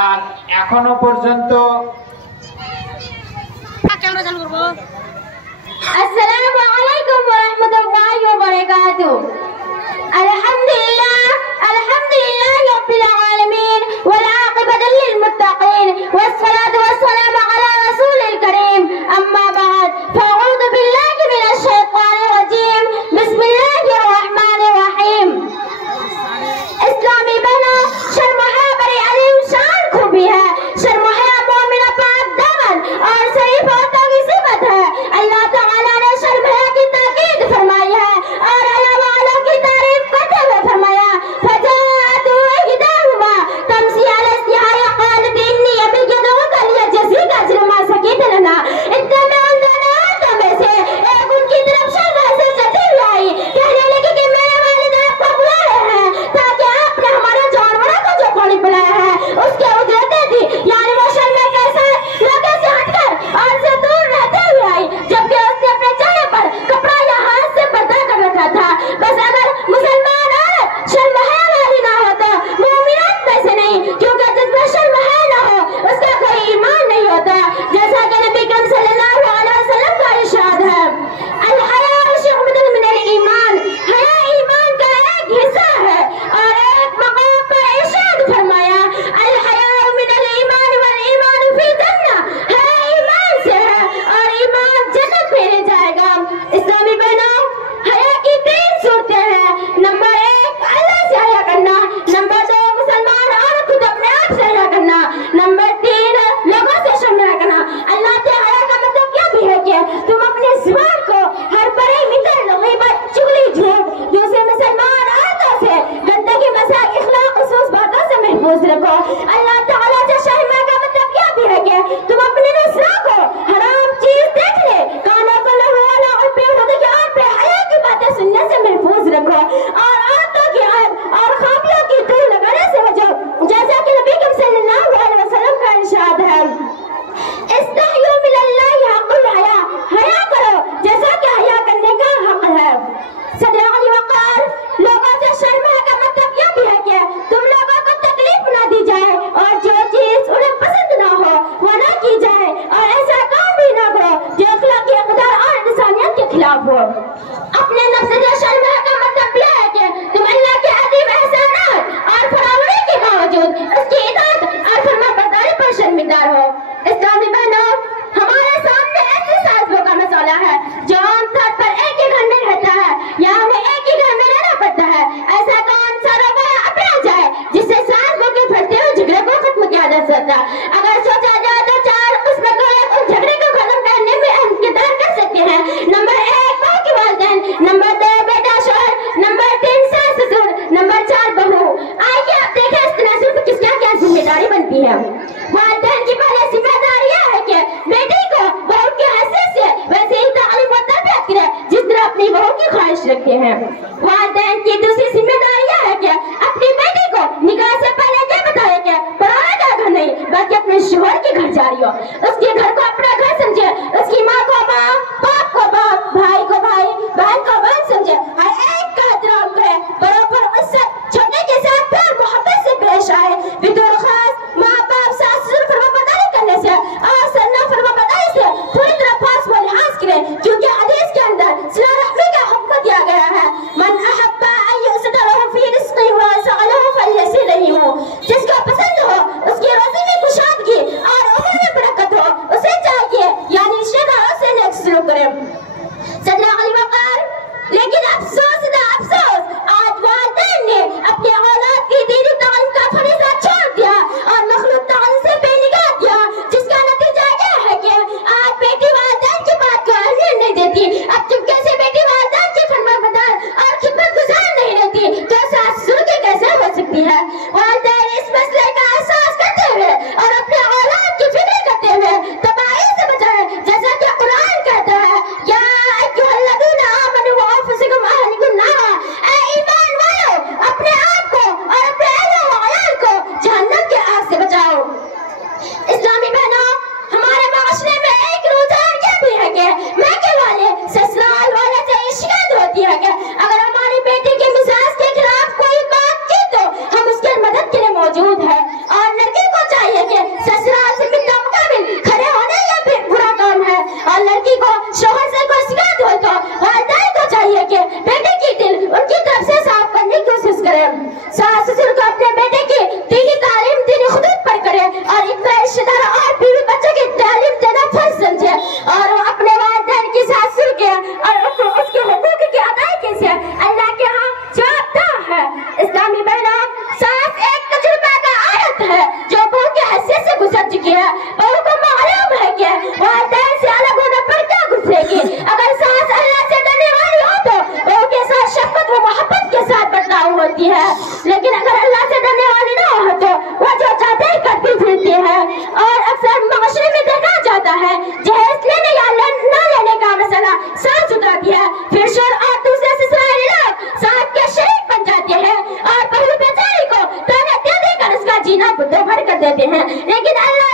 আর এখনো পর্যন্ত আসসালামু আলাইকুম ওয়া রাহমাতুল্লাহি ওয়া বারাকাতুহু। আলহামদুলিল্লাহি রাব্বিল আলামিন ওয়াল আকিবাতু লিল মুত্তাকিন ওয়াস সালাতু ওয়াস সালামু আলা রাসূলিল কারীম আম্মা বা'দ ফাআউযু বিল্লাহি মিনাশ শাইতানির রাজীম বিসমিল্লাহির রহমানির রহিম। इस्लामी बहनों, शर्म है बड़ी अजीम शान खूबी है, शर्म है मोमिना पाक दामन और शरीफ औरतों की सिफत है। अल्लाह ताला ने शर्म है की ताकीद फरमाई है और अल्लाह वालों की तारीफ करते हुए फरमाया फजाअतु इहदाहुमा तमशी अला इस्तिहाया क़ालत इन्नी अबियदुका लियजज़ीका अज्र मा सकीत लना। इतने में उन दोनों औरतों में से एक उनकी तरफ शर्म से चलती हुई आई, कहने लगी कि मेरे वालिद आपको बुला रहे हैं ताकि आपने हमारे जानवरों को जो पानी पिलाया है उसके उजरतें दी। यानी वो शर्म कैसे लोगों से हटकर और से दूर रहते हुए आई, जबकि उसने अपने चेहरे पर कपड़ा या हाथ से पर्दा कर रखा था। बस अगर मुसलमान औरत शर्म है वाली ना हो तो मोमिनात में से नहीं, क्योंकि जिसमें शर्म है ना हो उसका कोई ईमान नहीं होता। जैसा कि नबी करीम सल्लल्लाहु अलैहि वसल्लम का इरशाद है, अल हया शुअबतुन मिनल ईमान, हया ईमान का एक हिस्सा है। और एक मकाम पर इरशाद फरमाया अल हया मिनल ईमान वल ईमान फी जन्नह, हया ईमान से है और ईमान जन्नत में ले जाएगा। इस्लामी बहनों, हया की 3 सूरतें हैं। नंबर 1 अल्लाह से हया करना, नंबर 2 मुसलमान औरत खुद अपने आप से हया करना, नंबर 3 लोगों से शर्म न करना। अल्लाह से हया का मतलब क्या भी है कि तुम अपने ज़ुबान को हर बुराई, मित्र, गीबत, चुगली, झूठ, दूसरे मुसलमान औरतों से गंदगी, मजाक, इखलाक, खसूस बातों से महफूज रखो। अल्लाह ताला से शर्म का मतलब क्या भी है कि तुम अपने नज़रों को हराम चीज देखने, कानों को लहू वाला और बेहुदा की और बेहया की बातें सुनने से महफूज रखो और औरतों की ऐब और खामियों की दूर लगाने से बचो। जैसा कि नबी करीम सल्लल्लाहु अलैहि वसल्लम का इरशाद है, इस्तहयू मिनल्लाहि हक़्क़ुल हया, हया करो जैसा कि हया करने का हक है। सदर अली वक़ार, लोगों से शर्म का मतलब यह भी है कि तुम लोगों को तकलीफ ना दी जाए और जो चीज उन्हें पसंद ना हो वो ना की जाए और ऐसा काम भी ना करो जो अखलाकी इक़दार और इंसानियत के खिलाफ हो। अपने नफ्स से शर्म का मतलब यह है कि तुम अल्लाह के अजीम एहसानात और फरामनी के बावजूद उसकी इताअत और फरमाबरदारी पर शर्मिंदा हो। इस्लामी बहनों, हमारे सामने ऐसे सासों का मसला है जो आमतौर पर एक ही घर में रहता है या हमें एक ही घर में रहना पड़ता है। ऐसा कौन सा रवैया अपनाया जाए जिससे सासों के फटते हुए झगड़े को खत्म किया जा सकता? अगर सोचा जाए तो 4 उसमें कोई उस झगड़े को खत्म करने में अहम किरदार कर सकते हैं। नंबर 1 माँ के वालिदैन, नंबर 2 बेटा शौहर, नंबर 3 सास ससुर, नंबर 4 बहू। आइए आप देखें इस तनासुर पर किस क्या जिम्मेदारी बनती है। वालिदैन की पहले जिम्मेदारी यह है कि बेटी को बहू की हैसियत से वैसे ही तालीम और तरबियत करे जिस तरह अपनी बहू की ख्वाहिश रखते हैं। वालिदैन की दूसरी जिम्मेदारी यह है कि अपनी बेटी को निकाह से पहले ये बताए कि पराया का घर नहीं बल्कि अपने शौहर के घर जा रही हो। उसके घर को अपना घर समझे, उसकी माँ को माँ, बाप को बाप, भाई को भाई, बहन को बहन समझे, हर एक का एहतराम करे, बराबर इज्जत, छोटे के साथ प्यार मोहब्बत से पेश आए। बितौर खास माँ बाप सास ससुर फरमाबरदारी करने से और सन्ना फरमाबरदारी से पूरी तरह पास व लिहाज करें, क्योंकि हदीस के अंदर सिला रहमी का हुक्म दिया गया है, मन अहब्बा अन युसदरहु फी रिज़्क़िही व यसअलहु फल्यसिलहु। जिसको पसंद हो उसकी रोज़ी में कुशादगी और उम्र में बरकत हो चुकी है, बहू को मालूम है कि वालिदैन से अलग होने पर क्या गुजरेगी। अगर सास अल्लाह से डरने वाली हो तो बहू के साथ शफकत व मोहब्बत के साथ बर्ताव होती है, लेकिन अगर अल्लाह से डरने वाली ना हो तो वह जो चाहते ही करती फिरती है। और अक्सर माशरे में देखा जाता है जहेज लेने या न लेने का मसला साथ सुधरती है, फिर शोर और दूसरे ससुराली लोग साथ के शरीक बन जाते हैं और बहू बेचारी को ताने दे देकर उसका जीना बुद्धो भर कर देते हैं। लेकिन अल्लाह